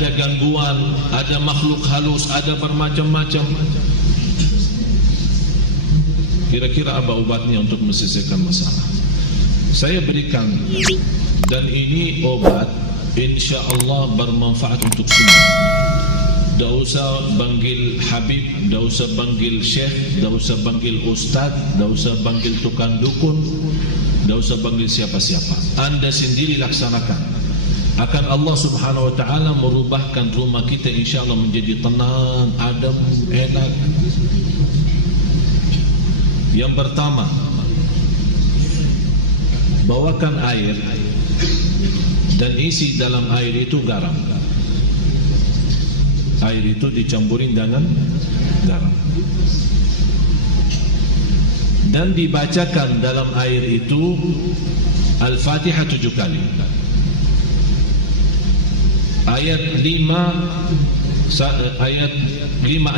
ada gangguan, ada makhluk halus, ada bermacam-macam. Kira-kira apa obatnya untuk menyelesaikan masalah? Saya berikan, dan ini obat insya Allah bermanfaat untuk semua. Tak usah panggil Habib, tak usah panggil Syekh, tak usah panggil Ustaz, tak usah panggil tukang dukun, tak usah panggil siapa-siapa. Anda sendiri laksanakan. Akan Allah Subhanahu Wa Taala merubahkan rumah kita insya Allah menjadi tenang, adem, enak. Yang pertama, bawakan air dan isi dalam air itu garam. Air itu dicampurin dengan garam dan dibacakan dalam air itu Al-Fatihah 7 kali. Ayat 5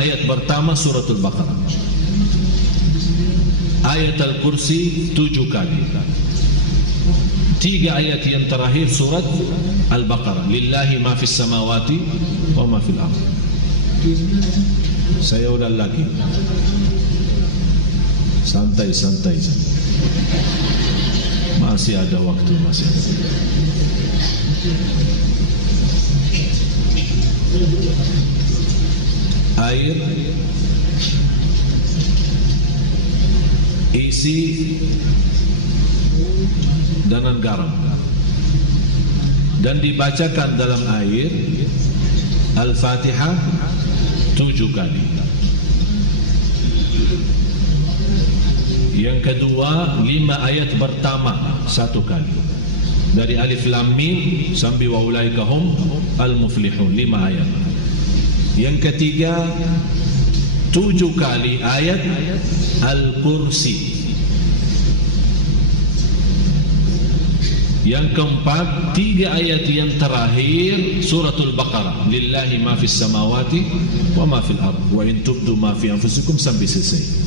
ayat pertama suratul Baqarah. Ayat Al-Kursi 7 kali. 3 ayat yang terakhir surat Al-Baqarah. Lillahi ma fis samawati wa ma fil ardh. Saya ulang lagi. Santai-santai. Masih ada waktu, masih ada. Air, isi dengan garam, dan dibacakan dalam air Al-Fatihah 7 kali. Yang kedua, 5 ayat pertama 1 kali. Dari Alif Lam Mim sampai wa ulaika hum al-muflihun, 5 ayat. Yang ketiga, 7 kali ayat Al-Kursi. Yang keempat, 3 ayat yang terakhir suratul Baqarah. Lillahi ma fis samawati wa ma fil ardh wa in tubdu ma fi anfusikum sampai selesai.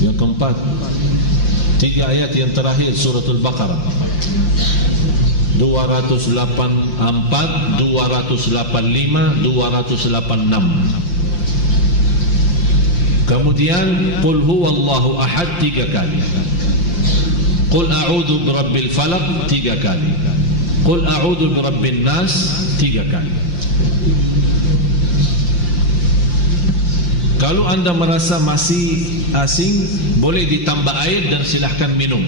Yang keempat, 3 ayat yang terakhir suratul Baqarah. 284, 285, 286. Kemudian Qul huwallahu ahad 3 kali. Qul a'udzu birabbil falaq 3 kali. Qul a'udzu birabbin nas 3 kali. Kalau anda merasa masih asing, boleh ditambah air dan silahkan minum.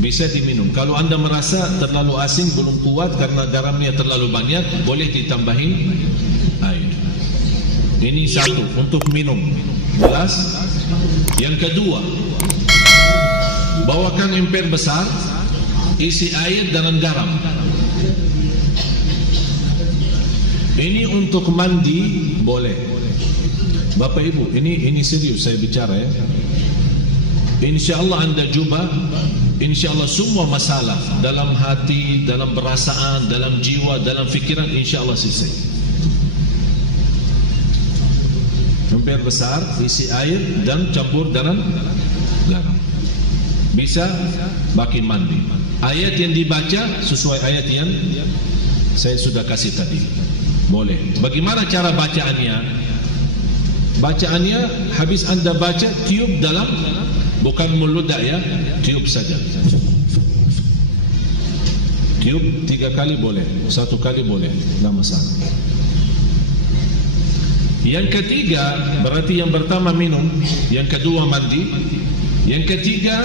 Bisa diminum. Kalau anda merasa terlalu asing, belum kuat karena garamnya terlalu banyak, boleh ditambahin air. Ini satu untuk minum gelas. Yang kedua, bawakan emper besar, isi air dengan garam. Ini untuk mandi boleh. Bapak Ibu, ini serius saya bicara ya. InsyaAllah anda jumpa, InsyaAllah semua masalah dalam hati, dalam perasaan, dalam jiwa, dalam fikiran InsyaAllah selesai. Emper besar, isi air dan campur dengan garam. Bisa bagi mandi. Ayat yang dibaca sesuai ayat yang saya sudah kasih tadi. Boleh. Bagaimana cara bacaannya? Bacaannya habis anda baca, tiup dalam, bukan meludah ya, tiup saja. Tiup 3 kali boleh, 1 kali boleh, tidak masalah. Yang ketiga, berarti yang pertama minum, yang kedua mandi, yang ketiga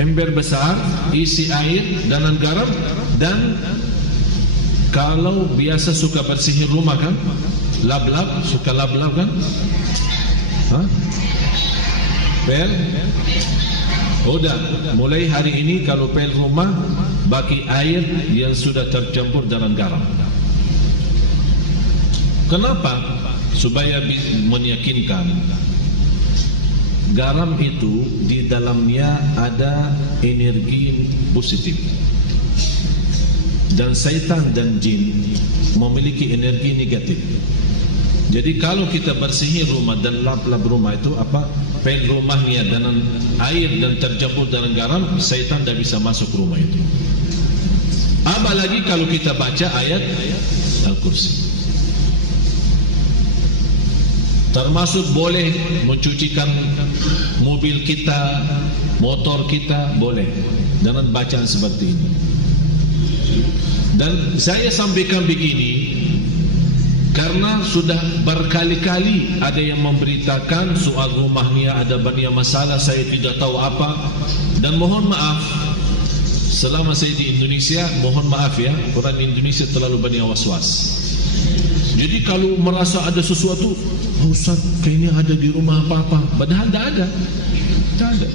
ember besar, isi air dengan garam. Dan kalau biasa suka bersihin rumah kan, lap-lap, suka lap-lap kan? Pel? Udah, mulai hari ini kalau pel rumah, bagi air yang sudah tercampur dengan garam. Kenapa? Supaya meyakinkan garam itu di dalamnya ada energi positif, dan syaitan dan jin memiliki energi negatif. Jadi kalau kita bersihin rumah dan lap-lap rumah itu apa, pen rumahnya dengan air dan tercampur dengan garam, syaitan tidak bisa masuk rumah itu. Apalagi kalau kita baca ayat Al-Kursi. Termasuk boleh mencucikan mobil kita, motor kita, boleh dengan bacaan seperti ini. Dan saya sampaikan begini karena sudah berkali-kali ada yang memberitakan soal rumahnya ada banyak masalah, saya tidak tahu apa. Dan mohon maaf, selama saya di Indonesia, mohon maaf ya, orang Indonesia terlalu banyak was-was. Jadi kalau merasa ada sesuatu, oh, Ustaz, kayaknya ada di rumah apa-apa, padahal tidak ada. Tidak ada.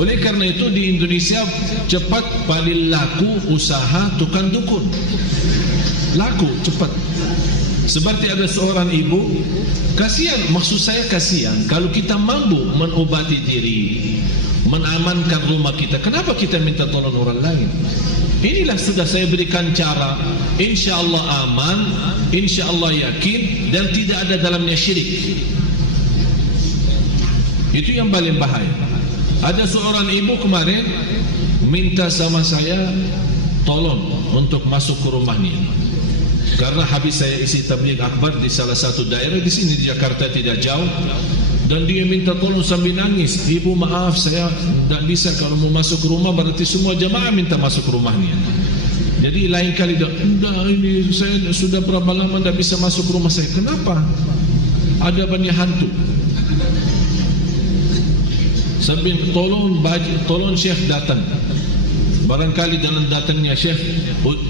Oleh karena itu di Indonesia cepat paling laku usaha tukang dukun. Laku cepat. Seperti ada seorang ibu, kasihan, maksud saya kasihan kalau kita mampu mengobati diri, mengamankan rumah kita, kenapa kita minta tolong orang lain? Inilah sudah saya berikan cara, insya-Allah aman, insya-Allah yakin, dan tidak ada dalamnya syirik. Itu yang paling bahaya. Ada seorang ibu kemarin minta sama saya tolong untuk masuk ke rumahnya. Karena habis saya isi tabligh akbar di salah satu daerah di sini di Jakarta tidak jauh, dan dia minta tolong sambil nangis, ibu maaf saya tidak bisa, kalau mau masuk rumah berarti semua jamaah minta masuk rumahnya. Jadi lain kali ini saya sudah berapa lama tidak bisa masuk rumah saya. Kenapa? Ada banyak hantu. Sambil tolong Syekh datang. Barangkali dalam datangnya Syekh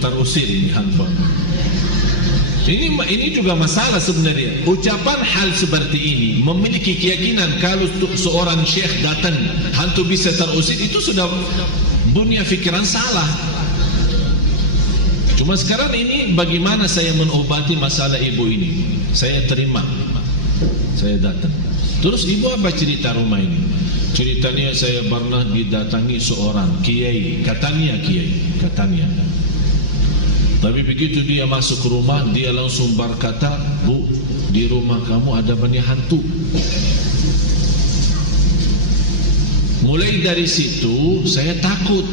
terusir ini hantu. Ini juga masalah sebenarnya. Ucapan hal seperti ini memiliki keyakinan kalau seorang syekh datang hantu bisa terusir, itu sudah punya fikiran salah. Cuma sekarang ini bagaimana saya mengobati masalah ibu ini? Saya terima, saya datang. Terus ibu apa cerita rumah ini? Ceritanya saya pernah didatangi seorang kiai, katanya kiai, katanya. Tapi begitu dia masuk ke rumah, dia langsung berkata, Bu, di rumah kamu ada banyak hantu. Mulai dari situ saya takut.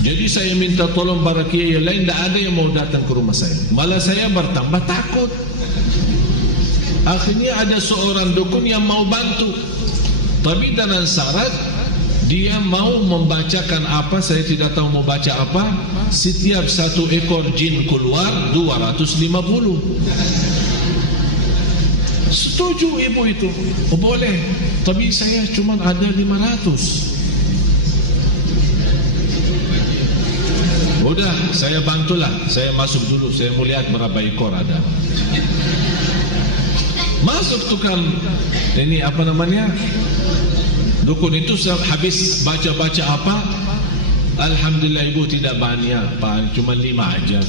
Jadi saya minta tolong para kiai lain, tidak ada yang mau datang ke rumah saya. Malah saya bertambah takut. Akhirnya ada seorang dukun yang mau bantu, tapi dengan syarat dia mau membacakan apa, saya tidak tahu mau baca apa. Setiap satu ekor jin keluar 250. Setuju ibu itu, oh, boleh, tapi saya cuma ada 500. Udah, saya bantulah, saya masuk dulu, saya mau lihat berapa ekor ada. Masuk tukang ini apa namanya, dukun itu habis baca-baca apa, alhamdulillah ibu tidak banyak, cuma 5 aja.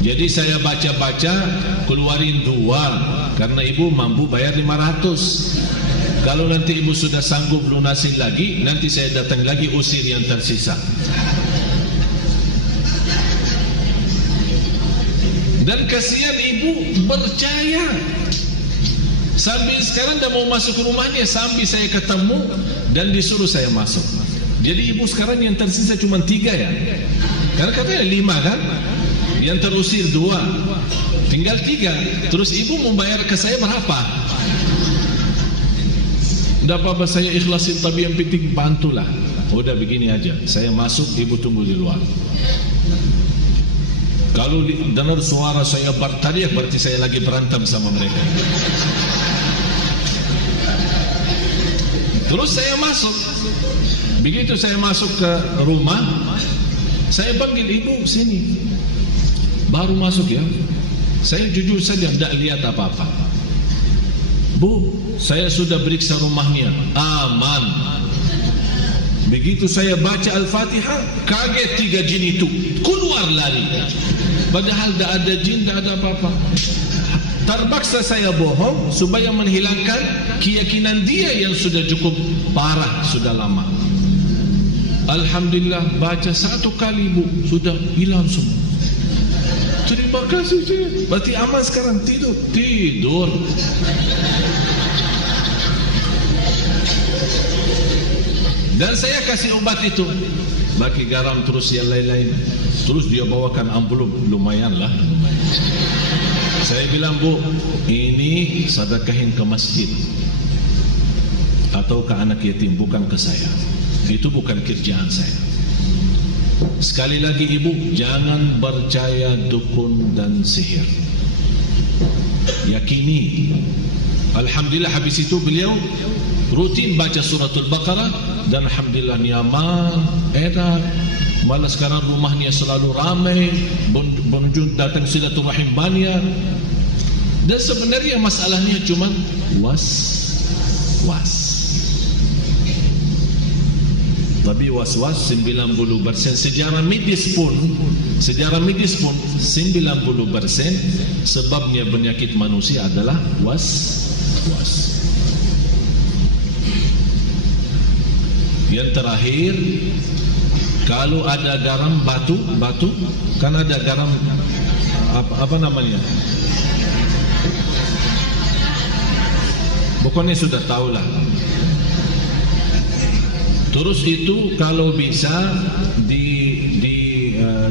Jadi saya baca-baca keluarin 2 karena ibu mampu bayar 500. Kalau nanti ibu sudah sanggup lunasin lagi, nanti saya datang lagi usir yang tersisa. Dan kasihan ibu percaya. Sambil sekarang dah mau masuk ke rumahnya, sambil saya ketemu dan disuruh saya masuk. Jadi ibu sekarang yang tersisa cuma 3 ya. Karena katanya 5 kan, yang terusir 2, tinggal 3. Terus ibu membayar ke saya berapa? Tidak apa-apa, saya ikhlasin, tapi yang penting bantulah. Udah begini aja, saya masuk, ibu tunggu di luar. Kalau dengar suara saya berteriak, berarti saya lagi berantem sama mereka. Terus saya masuk. Begitu saya masuk ke rumah, saya panggil ibu sini. Baru masuk ya, saya jujur saja tidak lihat apa-apa. Bu, saya sudah periksa rumahnya, aman. Begitu saya baca Al-Fatihah, kaget 3 jin itu keluar lari. Padahal tidak ada jin, tidak ada apa-apa. Terpaksa saya bohong supaya menghilangkan keyakinan dia yang sudah cukup parah, sudah lama. Alhamdulillah, baca 1 kali bu, sudah hilang semua. Terima kasih Cik. Berarti aman sekarang. Tidur. Dan saya kasih obat itu, bagi garam terus yang lain-lain. Terus dia bawakan amplop, lumayan lah. Saya bilang, Bu, ini sedekahin ke masjid atau ke anak yatim, bukan ke saya. Itu bukan kerjaan saya. Sekali lagi Ibu, jangan percaya dukun dan sihir. Yakini. Alhamdulillah habis itu beliau rutin baca suratul Baqarah dan alhamdulillah nyaman, enak. Malah sekarang rumahnya selalu ramai, pengunjung datang silaturahim banyak. Dan sebenarnya masalahnya cuma was-was. Tapi was-was 90%. Sejarah medis pun 90% sebabnya penyakit manusia adalah was-was. Yang terakhir, kalau ada garam batu, kan ada garam apa namanya? Pokoknya sudah tahulah. Terus itu kalau bisa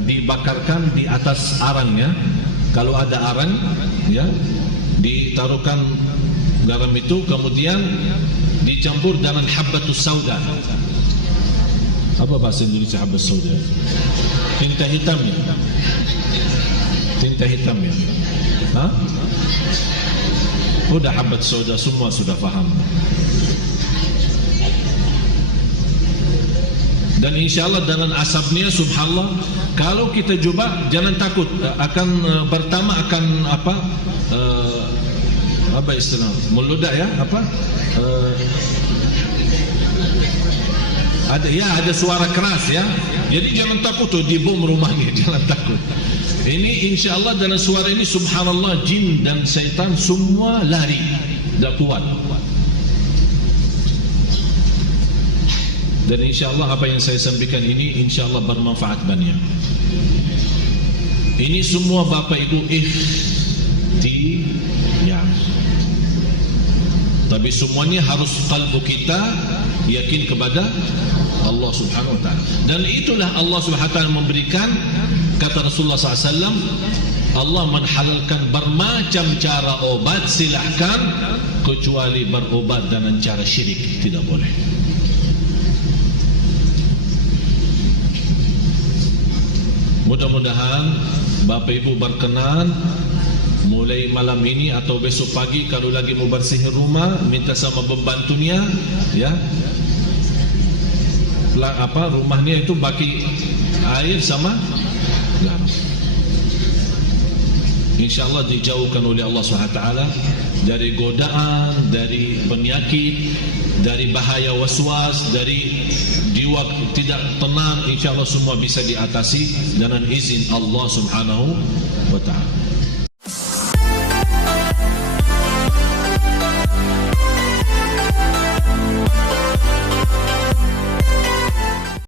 dibakarkan di atas arangnya. Kalau ada arang, ya, ditaruhkan garam itu, kemudian dicampur dengan habbatus sauda. Apa bahasa Indonesia habbatus sauda? Tinta hitam ya. Tinta hitam ya. Hah? Udah habbatus sauda, semua sudah faham. Dan insyaAllah dengan asapnya, subhanallah, kalau kita coba jangan takut, akan pertama akan apa istilah meludak ya, ada suara keras ya. Jadi jangan takut tuh dibom rumahnya, jangan takut. Ini insyaAllah dengan suara ini, subhanallah, jin dan syaitan semua lari, tak kuat. Dan insyaAllah apa yang saya sampaikan ini insyaAllah bermanfaat banyak. Ini semua Bapak Ibu ikhtiar. Tapi semuanya harus kalbu kita yakin kepada Allah Subhanahu Wa Taala. Dan itulah Allah Subhanahu Wa Taala memberikan, kata Rasulullah SAW, Allah menghalalkan bermacam cara obat, silahkan, kecuali berobat dengan cara syirik, tidak boleh. Mudah-mudahan Bapak Ibu berkenan mulai malam ini atau besok pagi kalau lagi mau bersihkan rumah, minta sama pembantunya ya, rumahnya itu bagi air sama garam. InsyaAllah dijauhkan oleh Allah SWT dari godaan, dari penyakit, dari bahaya waswas, dari jiwa tidak tenang. InsyaAllah semua bisa diatasi dengan izin Allah Subhanahu Wa Ta'ala.